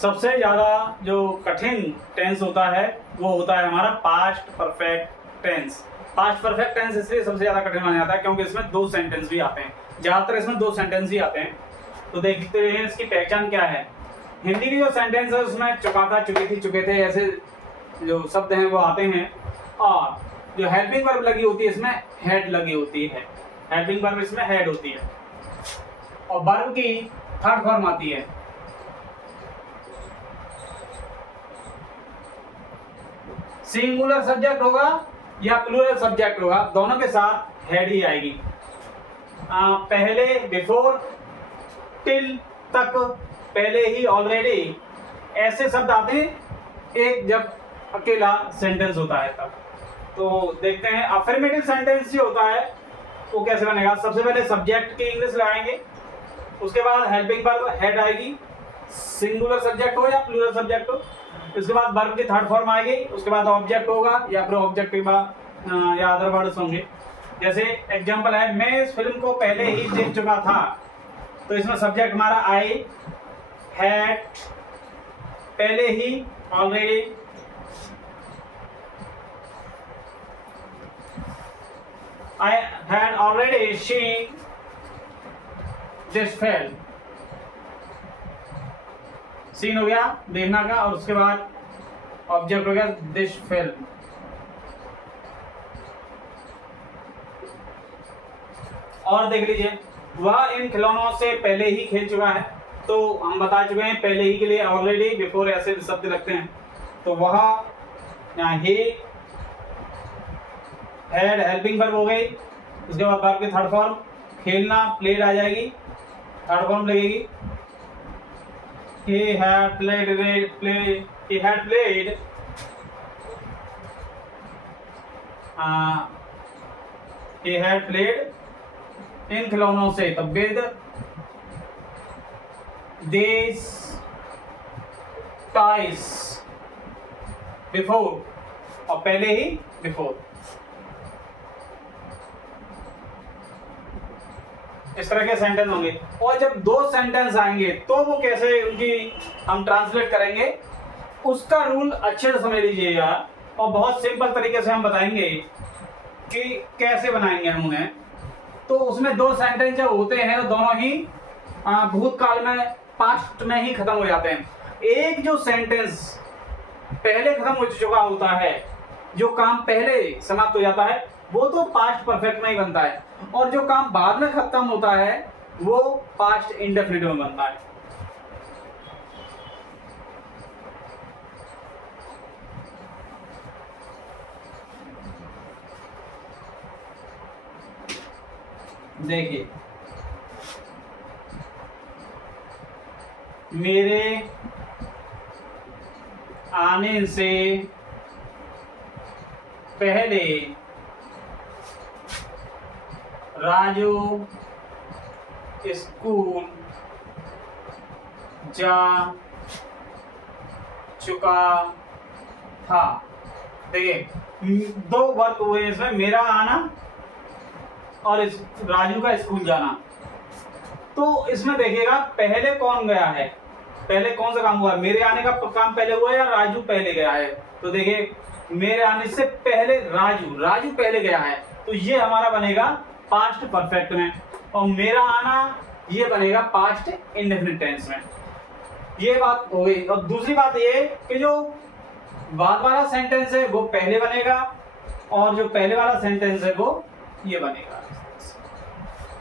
सबसे ज़्यादा जो कठिन टेंस होता है वो होता है हमारा past perfect tense. Past perfect tense इसलिए सबसे ज़्यादा कठिन माना जाता है क्योंकि इसमें दो सेंटेंस भी आते हैं, ज़्यादातर इसमें दो सेंटेंस ही आते हैं। तो देखते हैं इसकी पहचान क्या है। हिंदी की जो सेंटेंस है उसमें चुका था, चुकी थी, चुके थे, ऐसे जो शब्द हैं वो आते हैं। और जो हेल्पिंग वर्ब लगी होती है इसमें हेड लगी होती है, हेल्पिंग वर्ब इसमें हेड होती है। और वर्ब की थर्ड फॉर्म आती है। सिंगुलर सब्जेक्ट होगा या प्लूरल सब्जेक्ट होगा, दोनों के साथ हेड ही आएगी। पहले, बिफोर, टिल, तक, पहले ही, ऑलरेडी, ऐसे शब्द आते हैं एक जब अकेला सेंटेंस होता है तब। तो देखते हैं अफर्मेटिव सेंटेंस जो होता है वो कैसे बनेगा। सबसे पहले सब्जेक्ट की इंग्लिश लगाएंगे, उसके बाद हेल्पिंग वर्ब हेड आएगी, सिंगुलर सब्जेक्ट हो या प्लूरल सब्जेक्ट हो। उसके बाद वर्ब की थर्ड फॉर्म आएगी, उसके बाद ऑब्जेक्ट होगा या फिर ऑब्जेक्ट के बाद या अदर वर्ड्स होंगे। जैसे एग्जांपल है, मैं इस फिल्म को पहले ही देख चुका था, तो इसमें सब्जेक्ट हमारा आई हैड, पहले ही, already. I had already seen this film। Seen हो गया देखना का, और उसके बाद ऑब्जेक्ट हो गया दिस फिल्म। और देख लीजिए, वह इन खिलौनों से पहले ही खेल चुका है। तो हम बता चुके हैं पहले ही के लिए ऑलरेडी, बिफोर ऐसे शब्द लगते हैं। तो वह ही, हेड हेल्पिंग वर्ब हो गई, उसके बाद वर्ब की थर्ड फॉर्म खेलना प्लेड आ जाएगी, थर्ड फॉर्म लगेगी। He had played इन खिलौनों से, तो विद these toys बिफोर, और पहले ही बिफोर। इस तरह के सेंटेंस होंगे। और जब दो सेंटेंस आएंगे तो वो कैसे उनकी हम ट्रांसलेट करेंगे उसका रूल अच्छे से समझ लीजिएगा, और बहुत सिंपल तरीके से हम बताएंगे कि कैसे बनाएंगे हम उन्हें। तो उसमें दो सेंटेंस जब होते हैं तो दोनों ही भूतकाल में, पास्ट में ही खत्म हो जाते हैं। एक जो सेंटेंस पहले खत्म हो चुका होता है, जो काम पहले समाप्त हो जाता है, वो तो पास्ट परफेक्ट में ही बनता है, और जो काम बाद में खत्म होता है वो पास्ट इंडेफिनिट में बनता है। देखिए, मेरे आने से पहले राजू स्कूल जा चुका था। देखिए, दो वर्क हुए इसमें, मेरा आना और इस राजू का स्कूल जाना। तो इसमें देखिएगा पहले कौन गया है, पहले कौन सा काम हुआ है, मेरे आने का काम पहले हुआ है या राजू पहले गया है। तो देखिए, मेरे आने से पहले राजू पहले गया है, तो ये हमारा बनेगा पास्ट परफेक्ट में, और मेरा आना ये बनेगा पास्ट इंडेफिनिट टेंस में। ये बात हो गई। और दूसरी बात ये कि जो बाद वाला सेंटेंस है वो पहले बनेगा, और जो पहले वाला सेंटेंस है वो ये बनेगा।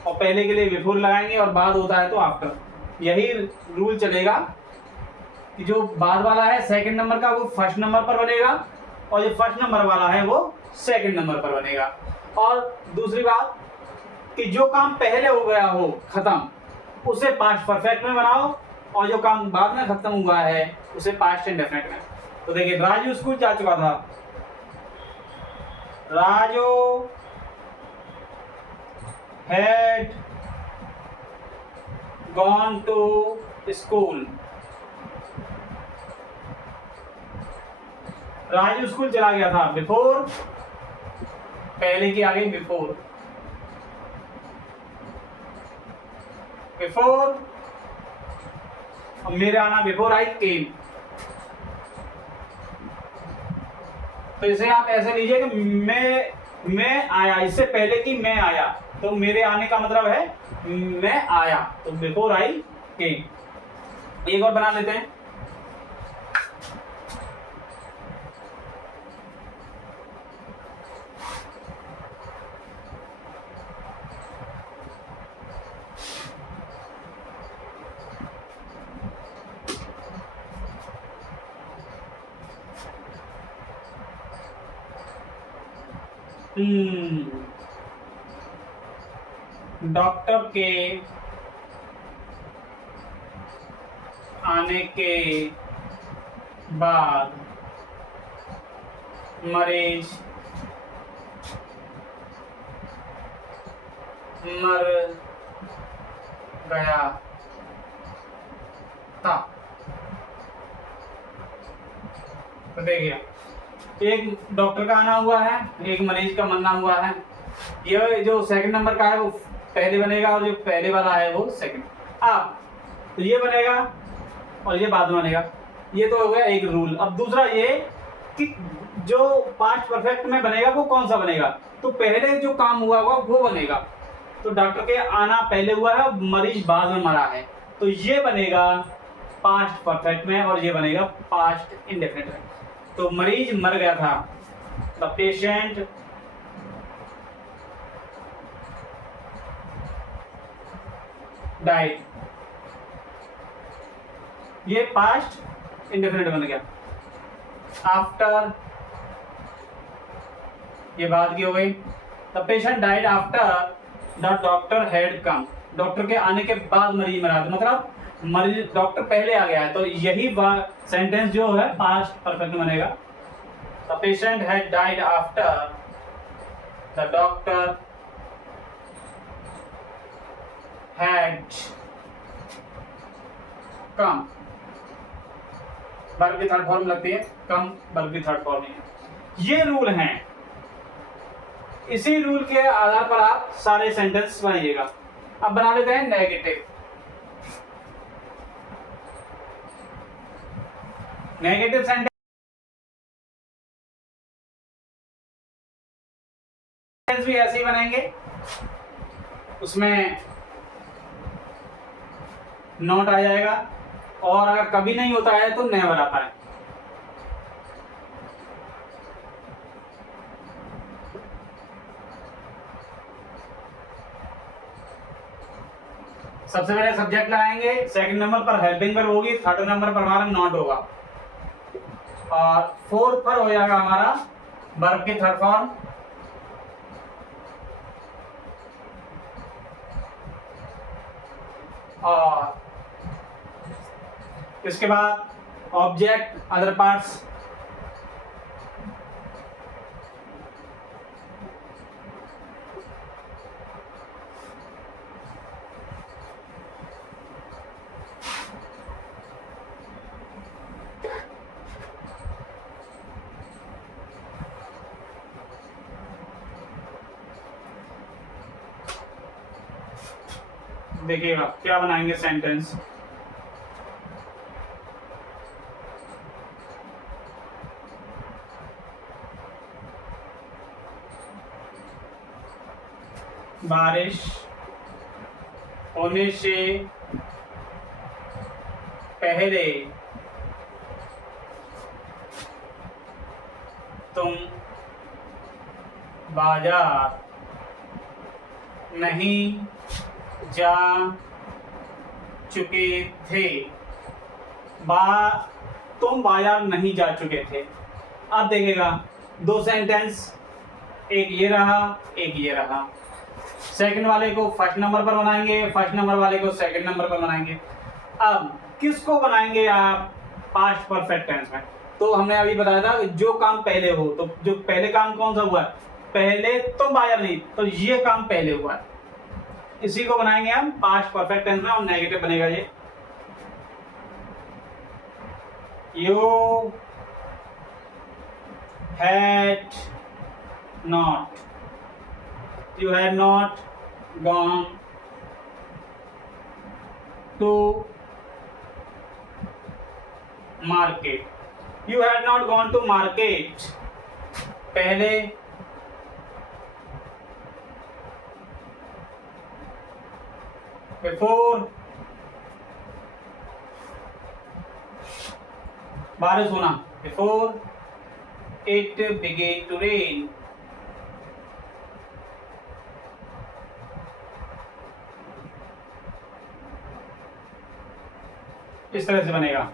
और पहले के लिए बिफोर लगाएंगे और बाद होता है तो आफ्टर। यही रूल चलेगा कि जो बाद वाला है सेकंड नंबर का वो फर्स्ट नंबर पर बनेगा, और जो फर्स्ट नंबर वाला है वो सेकंड नंबर पर बनेगा। और दूसरी बात कि जो काम पहले हो गया हो खत्म, उसे पास्ट परफेक्ट में बनाओ, और जो काम बाद में खत्म हुआ है उसे पास्ट इंडेफिनिट में। तो देखिए, राजू स्कूल जा चुका था, Raju had gone to school। Raju school चला गया था, बिफोर, पहले की आ गई बिफोर, बिफोर मेरे आना बिफोर आई केम। तो इसे आप ऐसे लीजिए कि मैं आया, इससे पहले कि मैं आया, तो मेरे आने का मतलब है मैं आया, तो बिफोर आई केम। एक और बना लेते हैं। डॉक्टर के आने के बाद मरीज मर गया था। तो देखिए, एक डॉक्टर का आना हुआ है, एक मरीज का मरना हुआ है। ये जो सेकंड नंबर का है वो पहले बनेगा और जो पहले वाला है वो सेकंड। अब तो ये बनेगा और ये बाद में बनेगा। ये तो हो गया एक रूल। अब दूसरा ये कि जो पास्ट परफेक्ट में बनेगा वो कौन सा बनेगा, तो पहले जो काम हुआ होगा वो बनेगा। तो डॉक्टर के आना पहले हुआ है, मरीज बाद में मरा है, तो ये बनेगा पास्ट परफेक्ट में और ये बनेगा पास्ट इंडेफिनिट में। तो मरीज मर गया था, द पेशेंट डाइड, ये पास्ट इंडेफिनिट बन गया। आफ्टर, ये बात की हो गई। The patient died after the doctor had come, doctor के आने के बाद मरीज मरा था, मतलब मरीज डॉक्टर पहले आ गया है, तो यही सेंटेंस जो है पास्ट परफेक्ट बनेगा। The patient had died after the doctor had come, verb की थर्ड फॉर्म लगती है, कम वर्ब की थर्ड फॉर्म है। ये रूल हैं, इसी रूल के आधार पर आप सारे सेंटेंस बनाइएगा। अब बना लेते हैं नेगेटिव। नेगेटिव सेंटेंस भी ऐसे ही बनेंगे, उसमें नॉट आ जाएगा, और अगर कभी नहीं होता है तो नेवर आता है। सबसे पहले सब्जेक्ट लगाएंगे, सेकंड नंबर पर हेल्पिंग वर्ब होगी, थर्ड नंबर पर हमारा नॉट होगा, और फोर्थ पर हो जाएगा हमारा वर्ब की थर्ड फॉर्म, और इसके बाद ऑब्जेक्ट अदर पार्ट्स। देखिएगा क्या बनाएंगे सेंटेंस। बारिश होने से पहले तुम बाजार नहीं जा चुके थे, तुम बाजार नहीं जा चुके थे। अब देखिएगा दो सेंटेंस, एक ये रहा एक ये रहा। सेकंड वाले को फर्स्ट नंबर पर बनाएंगे, फर्स्ट नंबर वाले को सेकंड नंबर पर बनाएंगे। अब किसको बनाएंगे आप पास्ट परफेक्ट टेंस में, तो हमने अभी बताया था जो काम पहले हो, तो जो पहले काम कौन सा हुआ है, पहले तुम बाजार नहीं, तो ये काम पहले हुआ है, इसी को बनाएंगे हम पास्ट परफेक्ट टेंस में, और नेगेटिव बनेगा ये you had not, you had not gone to market. You had not gone to market. पहले before बारिश होना, before it began to rain. इस तरह से बनेगा।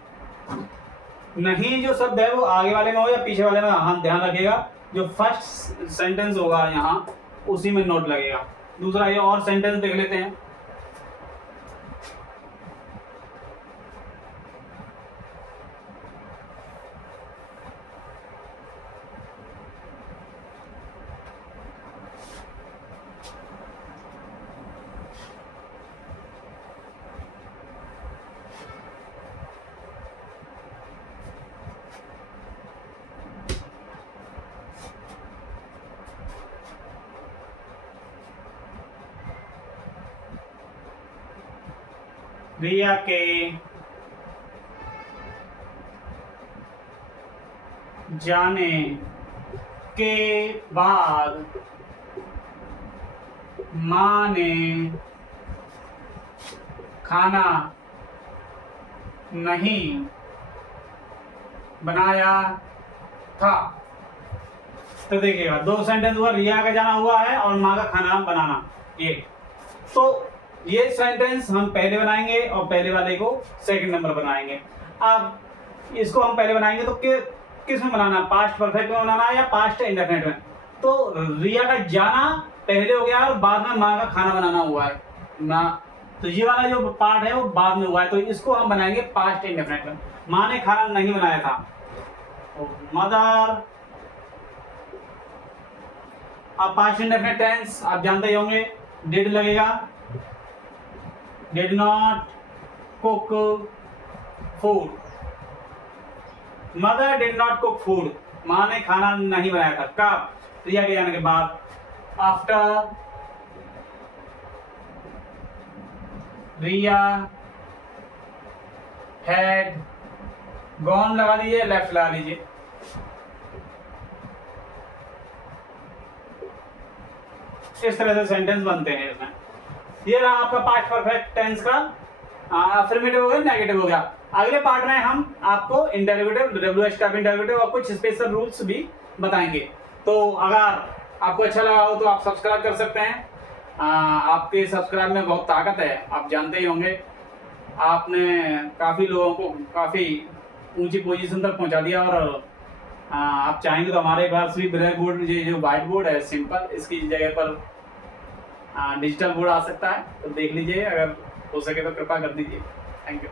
नहीं जो शब्द है वो आगे वाले में हो या पीछे वाले में, हम ध्यान रखिएगा जो फर्स्ट सेंटेंस होगा यहाँ उसी में नोट लगेगा। दूसरा ये और सेंटेंस देख लेते हैं। रिया के जाने के बाद माँ ने खाना नहीं बनाया था। तो देखिएगा दो सेंटेंस हुआ, रिया का जाना हुआ है और माँ का खाना बनाना। ये तो ये सेंटेंस हम पहले बनाएंगे और पहले वाले को सेकंड नंबर बनाएंगे। अब इसको हम पहले बनाएंगे तो किस में बनाना, पास्ट परफेक्ट में बनाना है या पास्ट इंडेफिनिट में। तो रिया का जाना पहले हो गया और बाद में माँ का खाना बनाना हुआ है ना, तो ये वाला जो पार्ट है वो बाद में हुआ है, तो इसको हम बनाएंगे पास्ट इंडेफिनिट में। माँ ने खाना नहीं बनाया था, तो मदर। अब पास्ट इंडेफिनिट टेंस आप जानते ही होंगे, डिड लगेगा, did not cook food. Mother did not cook food. माँ ने खाना नहीं बनाया था। कब? रिया के जाने के बाद। After रिया had gone लगा दीजिए, left लगा लीजिए। इस तरह से सेंटेंस बनते हैं इसमें। ये रहा आपका पास्ट परफेक्ट टेंस का अफर्मेटिव हो गया, नेगेटिव हो गया। अगले पार्ट में हम आपको इंटरोगेटिव, डब्ल्यू स्टॉप इंटरोगेटिव और कुछ स्पेशल रूल्स भी बताएंगे। तो अगर आपको अच्छा लगा हो तो आप सब्सक्राइब कर सकते हैं। आपके सब्सक्राइब में बहुत ताकत है, आप जानते ही होंगे। आपने काफ़ी लोगों को काफ़ी ऊंची पोजीशन तक पहुंचा दिया और आप चाहेंगे तो हमारे पास भी ब्लैक बोर्ड, ये जो व्हाइट बोर्ड है सिंपल, इसकी जगह पर डिजिटल बोर्ड आ सकता है, तो देख लीजिए, अगर हो सके तो कृपा कर दीजिए। Thank you.